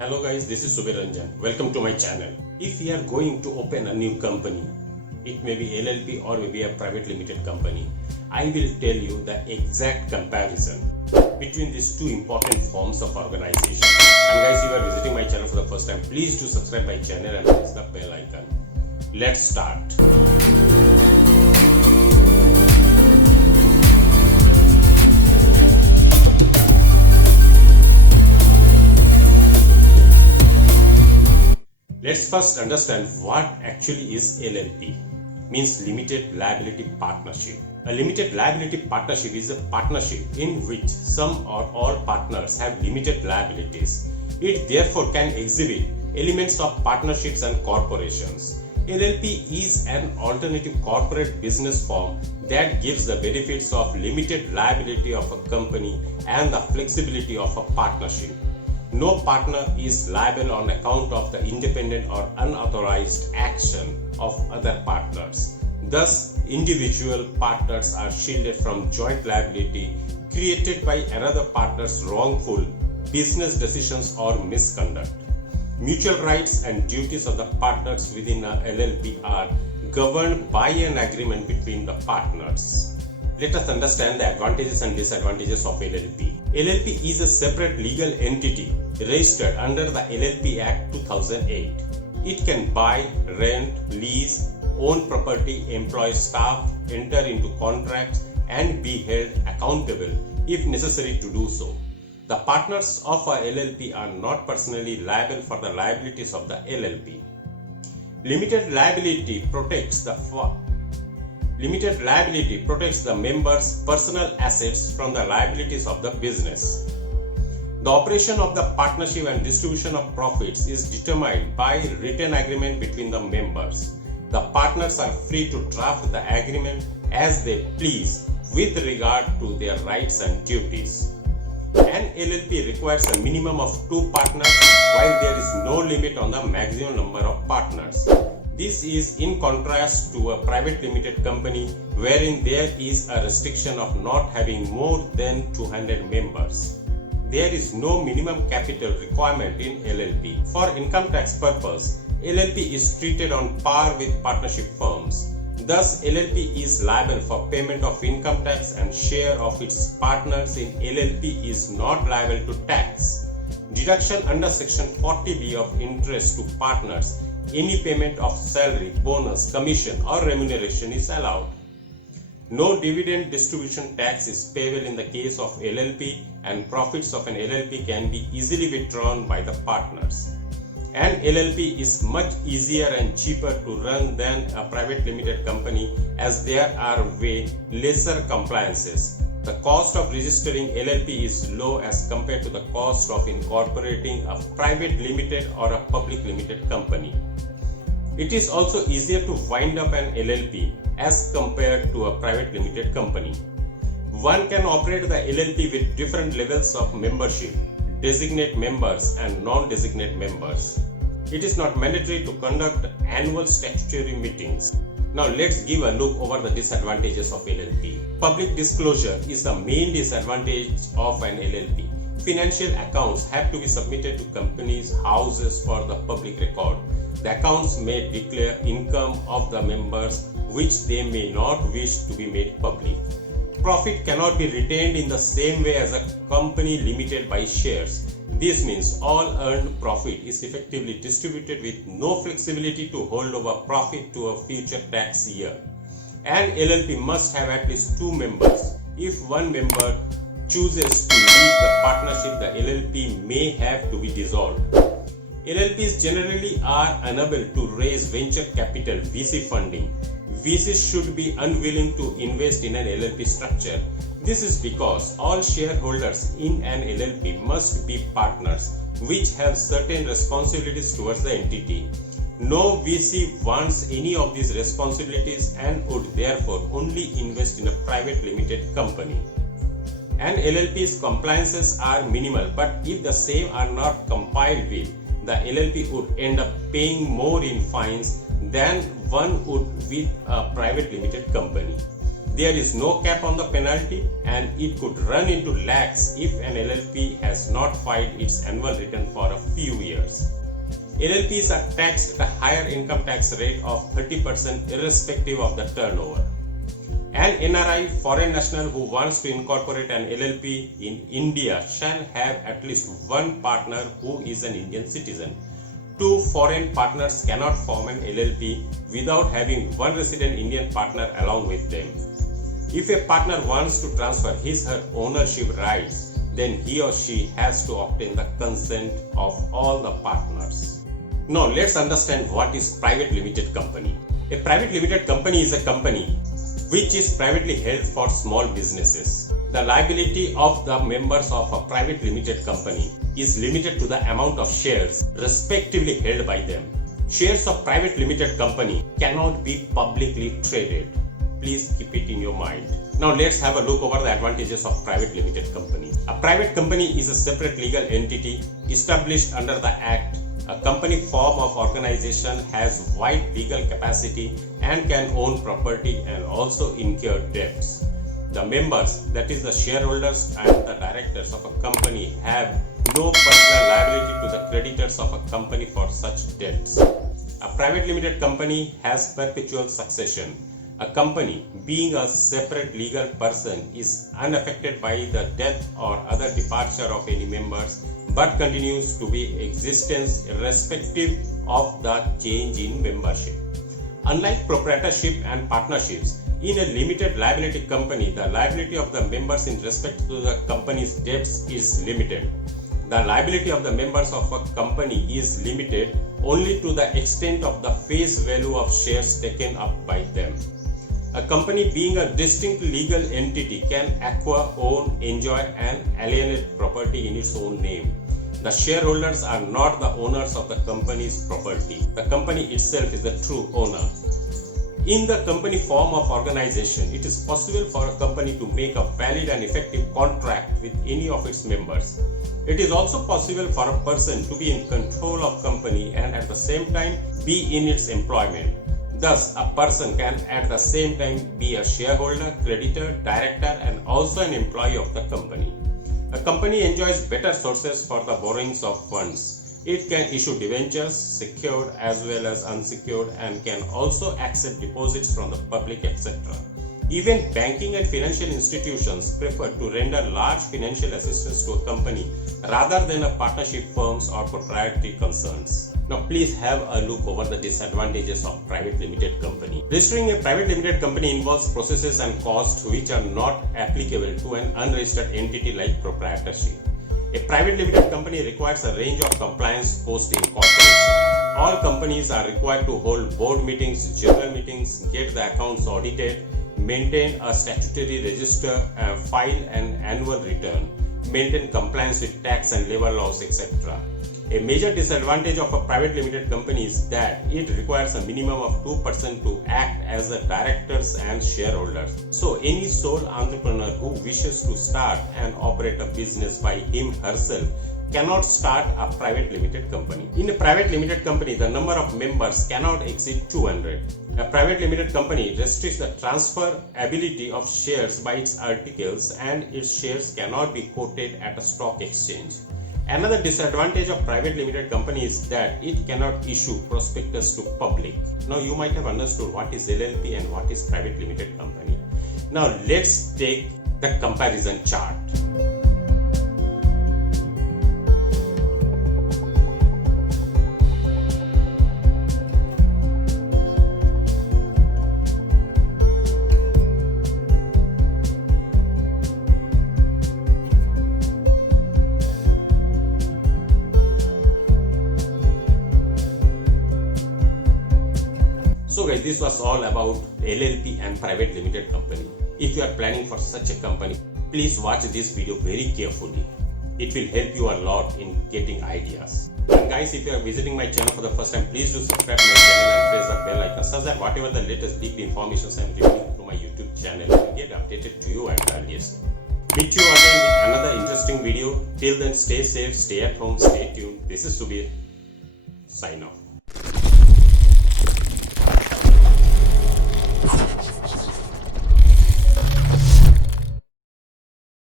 Hello guys, this is Subir Ranjan. Welcome to my channel. If we are going to open a new company, it may be LLP or maybe a private limited company, I will tell you the exact comparison between these two important forms of organization. And guys, if you are visiting my channel for the first time, please do subscribe my channel and press the bell icon. Let's start. Let's first understand what actually is LLP. Means Limited Liability Partnership. A limited liability partnership is a partnership in which some or all partners have limited liabilities. It therefore can exhibit elements of partnerships and corporations. LLP is an alternative corporate business form that gives the benefits of limited liability of a company and the flexibility of a partnership. No partner is liable on account of the independent or unauthorized action of other partners. Thus, individual partners are shielded from joint liability created by another partner's wrongful business decisions or misconduct. Mutual rights and duties of the partners within a LLP are governed by an agreement between the partners. Let us understand the advantages and disadvantages of LLP. LLP is a separate legal entity registered under the LLP Act 2008. It can buy, rent, lease, own property, employ staff, enter into contracts, and be held accountable if necessary to do so. The partners of a LLP are not personally liable for the liabilities of the LLP. Limited liability protects the members' personal assets from the liabilities of the business. The operation of the partnership and distribution of profits is determined by written agreement between the members. The partners are free to draft the agreement as they please with regard to their rights and duties. An LLP requires a minimum of 2 partners while there is no limit on the maximum number of partners. This is in contrast to a private limited company wherein there is a restriction of not having more than 200 members. There is no minimum capital requirement in LLP. For income tax purpose, LLP is treated on par with partnership firms. Thus, LLP is liable for payment of income tax and share of its partners in LLP is not liable to tax. Deduction under Section 40B of interest to partners. Any payment of salary, bonus, commission or remuneration is allowed. No dividend distribution tax is payable in the case of LLP and profits of an LLP can be easily withdrawn by the partners. An LLP is much easier and cheaper to run than a private limited company as there are way lesser compliances. The cost of registering LLP is low as compared to the cost of incorporating a private limited or a public limited company. It is also easier to wind up an LLP as compared to a private limited company. One can operate the LLP with different levels of membership, designate members and non-designate members. It is not mandatory to conduct annual statutory meetings. Now let's give a look over the disadvantages of LLP. Public disclosure is the main disadvantage of an LLP. Financial accounts have to be submitted to companies' houses for the public record. The accounts may declare income of the members which they may not wish to be made public. Profit cannot be retained in the same way as a company limited by shares. This means all earned profit is effectively distributed with no flexibility to hold over profit to a future tax year. An LLP must have at least 2 members. If one member chooses to leave the partnership, the LLP may have to be dissolved. LLPs generally are unable to raise venture capital VC funding. VCs should be unwilling to invest in an LLP structure. This is because all shareholders in an LLP must be partners, which have certain responsibilities towards the entity. No VC wants any of these responsibilities and would therefore only invest in a private limited company. An LLP's compliances are minimal, but if the same are not complied with, the LLP would end up paying more in fines than one would with a private limited company. There is no cap on the penalty and it could run into lakhs if an LLP has not filed its annual return for a few years. LLPs are taxed at a higher income tax rate of 30% irrespective of the turnover. An NRI foreign national who wants to incorporate an LLP in India shall have at least one partner who is an Indian citizen. Two foreign partners cannot form an LLP without having one resident Indian partner along with them. If a partner wants to transfer his or her ownership rights, then he or she has to obtain the consent of all the partners. Now let's understand what is private limited company. A private limited company is a company which is privately held for small businesses. The liability of the members of a private limited company is limited to the amount of shares respectively held by them. Shares of private limited company cannot be publicly traded. Please keep it in your mind. Now let's have a look over the advantages of private limited company. A private company is a separate legal entity established under the Act. A company form of organization has wide legal capacity and can own property and also incur debts. The members, that is the shareholders and the directors of a company, have no personal liability to the creditors of a company for such debts. A private limited company has perpetual succession. A company, being a separate legal person, is unaffected by the death or other departure of any members, but continues to be in existence irrespective of the change in membership. Unlike proprietorship and partnerships, in a limited liability company, the liability of the members in respect to the company's debts is limited. The liability of the members of a company is limited only to the extent of the face value of shares taken up by them. A company, being a distinct legal entity, can acquire, own, enjoy and alienate property in its own name. The shareholders are not the owners of the company's property. The company itself is the true owner. In the company form of organization, it is possible for a company to make a valid and effective contract with any of its members. It is also possible for a person to be in control of company and at the same time be in its employment. Thus, a person can at the same time be a shareholder, creditor, director and also an employee of the company. A company enjoys better sources for the borrowings of funds. It can issue debentures, secured as well as unsecured, and can also accept deposits from the public, etc. Even banking and financial institutions prefer to render large financial assistance to a company rather than a partnership firms or proprietary concerns. Now please have a look over the disadvantages of private limited company. Registering a private limited company involves processes and costs which are not applicable to an unregistered entity like proprietorship. A private limited company requires a range of compliance post incorporation. All companies are required to hold board meetings, general meetings, get the accounts audited, maintain a statutory register, file an annual return, maintain compliance with tax and labor laws, etc. A major disadvantage of a private limited company is that it requires a minimum of 2% to act as a directors and shareholders. So any sole entrepreneur who wishes to start and operate a business by him herself cannot start a private limited company. In a private limited company, the number of members cannot exceed 200. A private limited company restricts the transferability of shares by its articles and its shares cannot be quoted at a stock exchange. Another disadvantage of private limited company is that it cannot issue prospectus to public. Now you might have understood what is LLP and what is private limited company. Now let's take the comparison chart. So guys, this was all about LLP and private limited company. If you are planning for such a company, please watch this video very carefully. It will help you a lot in getting ideas. And guys, if you are visiting my channel for the first time, please do subscribe to my channel and press the bell icon so that whatever the latest leaked information I am reviewing through my YouTube channel will get updated to you at the earliest. Meet you again with another interesting video. Till then, stay safe, stay at home, stay tuned. This is Subir. Sign off.